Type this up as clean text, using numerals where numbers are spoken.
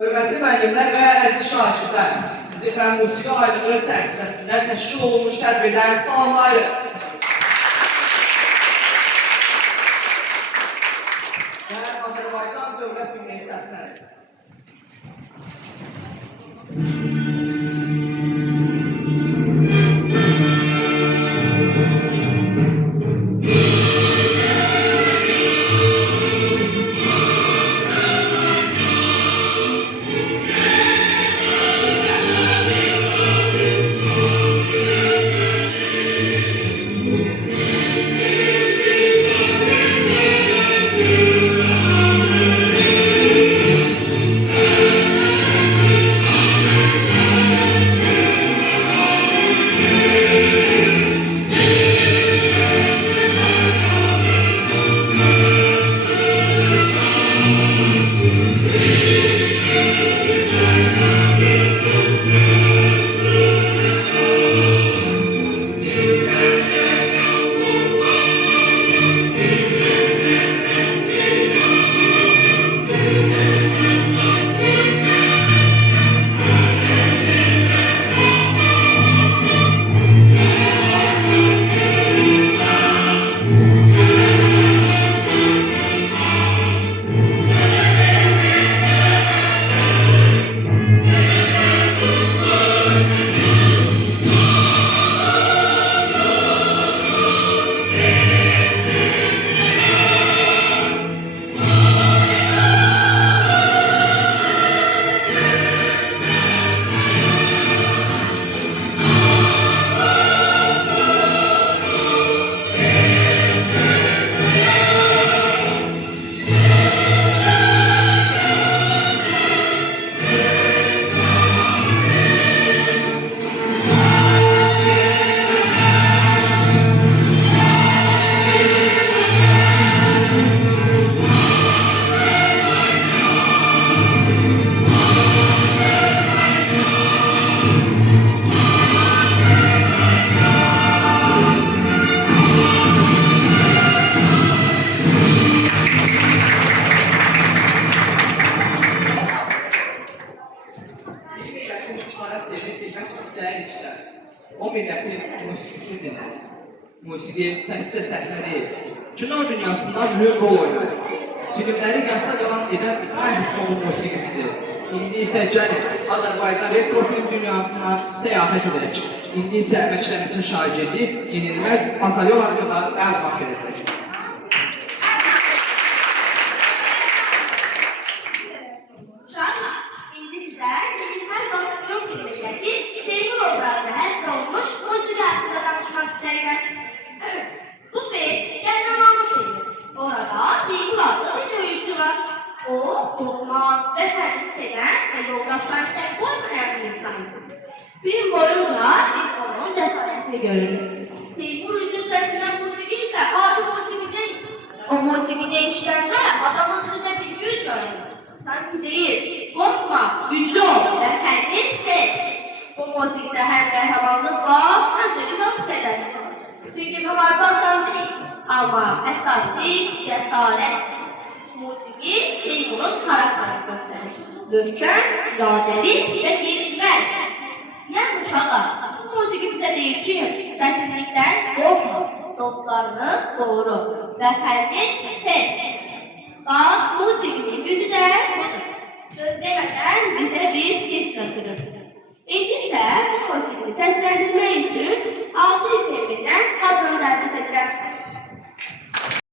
Hörmətli müəllimlər və əziz şagirdlər, sizi fən musiqi aylığı çərçivəsində təşkil olunmuş tədbirdən salamlayırıq. Və Azərbaycan Dövlət Himnini səslənir. O millətin musiqisidir. Musiqi təkcə səhnə deyil. Kino dünyasında mühüm rol oynayır. Filmləri yadda qalan edən hər sonun musiqisidir. İndi isə gəlin Azərbaycan retro-film dünyasına səyahət edək. İndi isə əməklərimizin şagirdi yenilməz batalyon haqqında məlumat verəcək. Bu film qəhrəmanlıq filmi. Orada Teymur adlı bir döyüşçü var. O, doğmaz, vətənini sevən və yoldaşlarını tək qoymayan bir insandır. Film boyunca biz onun cəsarətini görürük. Teymur üçün səslənən musiqi isə adi musiqi deyil. O musiqini eşidəndə adamın içində bir güc oynayır. Sanki deyir, qorxma, güclü ol və kəndin sev. Bu musiqidə həm qəhrəmanlıq var, həm də günah qədərdir. Çünki müharibə asan deyil, amma əsası cəsarət. Musiqi Teymurun xarakterini göstərir. Möhkəm, iradəli və yenilməz. Yəni uşaqlar, bu musiqi bizə deyir ki, çətinlikdən qorxma, dostlarını qoru, vətənini sev. Bax, musiqinin gücü də budur. Söz demədən bizə bir his götürür. İndi isə bu musiqini səsləndirmək üçün